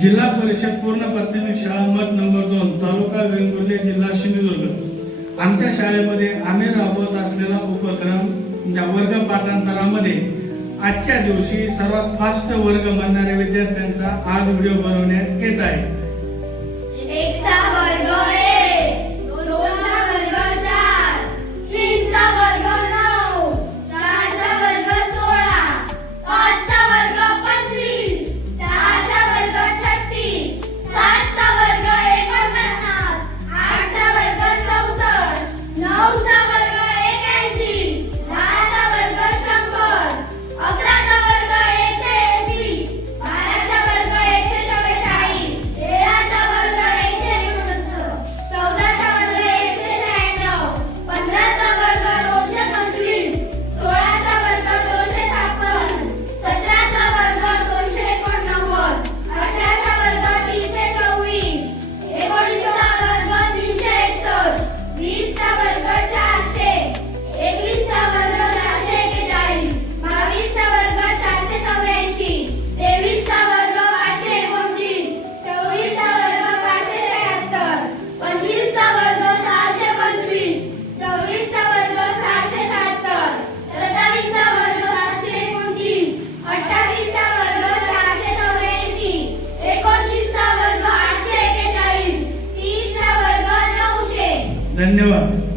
जिल्हा परिषद पूर्ण प्राथमिक शाळा मत नंबर दोन तालुका वेंगुर्ले जिल्हा सिंधुदुर्ग. आमच्या शाळेमध्ये आम्ही राबवत असलेला उपक्रम या वर्ग पाठांतरामध्ये आजच्या दिवशी सर्वात फास्ट वर्ग म्हणणाऱ्या विद्यार्थ्यांचा आज व्हिडिओ बनवण्यात येत आहे. धन्यवाद.